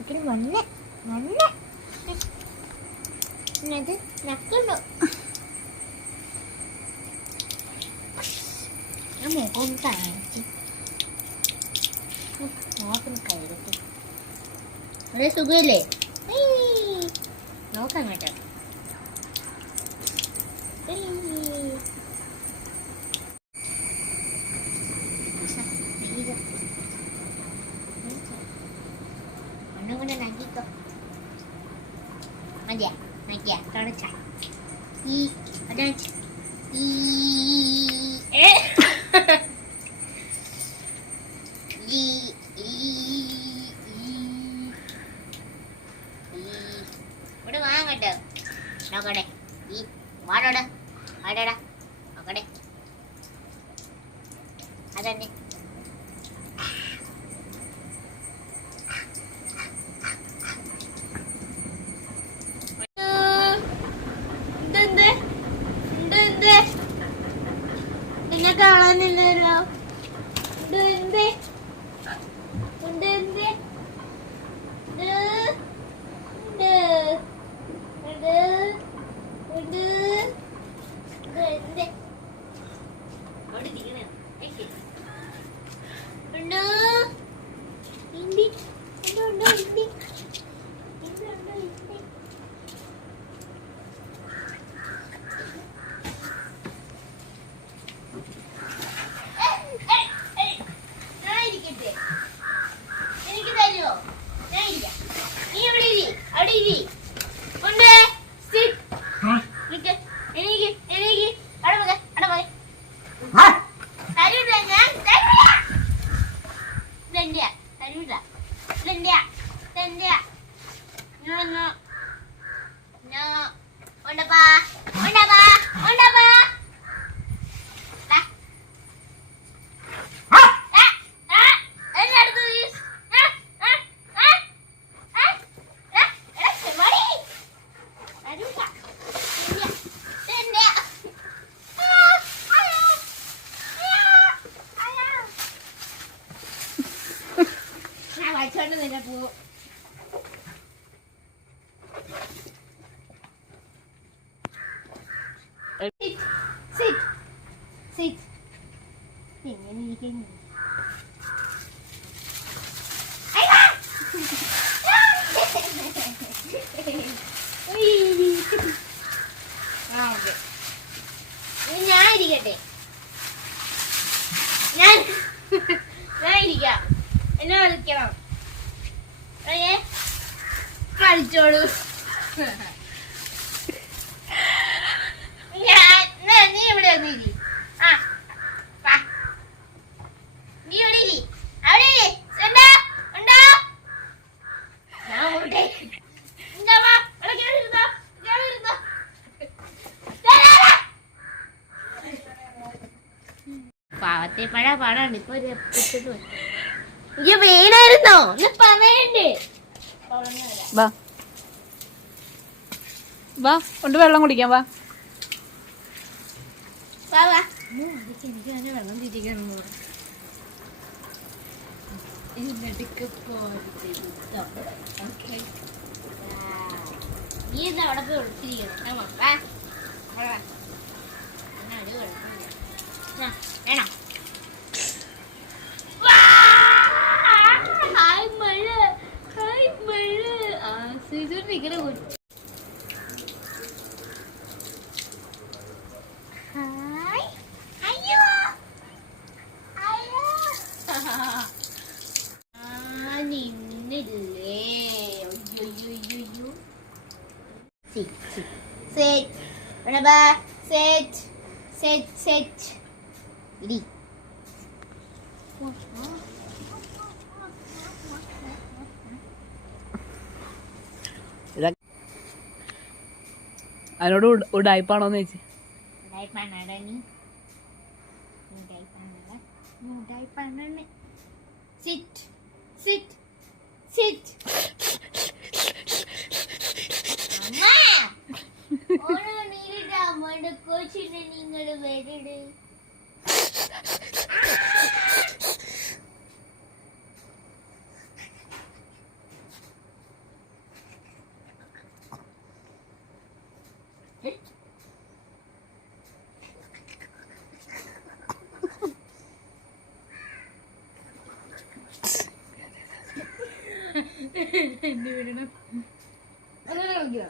ഇത്തിരി മണ്ണ മണ്ണ അത് നക്കുണ്ടോ? ഞാൻ മുഖം കാണിച്ചു നോക്കുന്ന കഴുകട്ടെ. ഒരേ സുഖമല്ലേ? നോക്കാം കേട്ടോ. ഒന്നുകൂടെ നക്കിക്കോ. മതിയാ മതിയാ തുടച്ച ഈ ഇവിടെ വാങ്ങട്ടോ. നോക്കട്ടെ ഈ വാടോടാ വാടാടാ നോക്കട്ടെ. അതന്നെ നിന്നെ കാണാനില്ലല്ലോ. നിന്നെ പോ. എങ്ങനെ ഇരിക്കുന്നു? ഞാൻ ഇരിക്കട്ടെ. ഞാൻ ഇരിക്കാം. എന്നെ കളിക്കണം. കളിച്ചോളൂ. നീ ഇവിടെ വന്നിരി. നീ ഇവിടെ ഇരി. അവിടെ പാവത്തെ പാടാണ് ഇപ്പൊ വീണായിരുന്നോ? പറയണ്ടേ? വാ കൊണ്ട് വെള്ളം കുടിക്കാം. വാ എനിക്ക് തന്നെ വെള്ളം തിരിക്കണം. നീ എന്താ അവിടെ പോയി ഒളിച്ചിരിക്കണം? വേണോ? ഹായ് മഴ, ഹായ് മഴ. ആസ്വദിച്ചോണ്ടിരിക്കണ കുട്ടി. അതിനോട് ഉടായ്പാണോന്ന് ചോദിച്ചു. നിങ്ങൾ വരട്. എന്നെ വിടണം. അങ്ങനെ കളിക്കുക.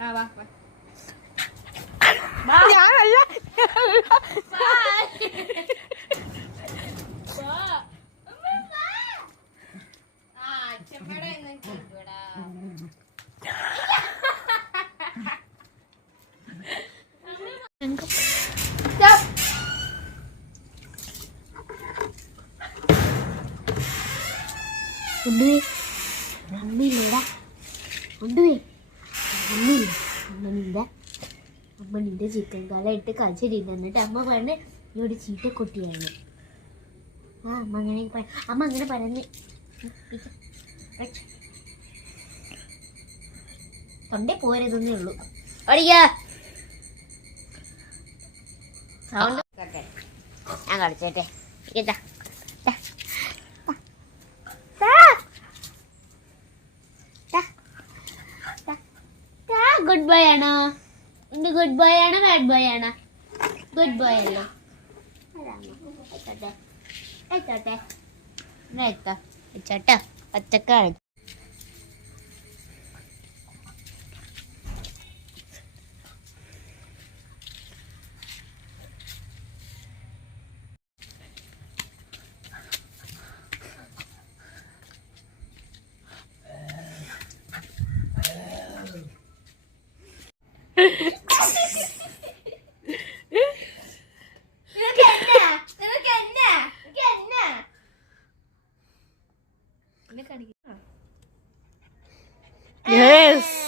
ആ വാ വാ. ഞാനല്ല അമ്മണിന്റെ ചിക്കൻ കാല ഇട്ട് കഴിച്ചിട്ടുണ്ട്. എന്നിട്ട് അമ്മ പറഞ്ഞ് നീ ഒരു ചീറ്റക്കുട്ടിയാണ്. അമ്മ അങ്ങനെ പറഞ്ഞ് തൊണ്ടേ പോരതെന്നേ ഉള്ളൂ. സൗണ്ട് ഞാൻ കളിച്ചേട്ടെ. ഗുഡ് ബോയ് ആണോ? ഗുഡ് ബോയ് ആണോ ബാഡ് ബോയ് ആണോ? ഗുഡ് ബോയ് അല്ലേ? വെച്ചോട്ടെ പച്ചക്കാണ്. യെസ്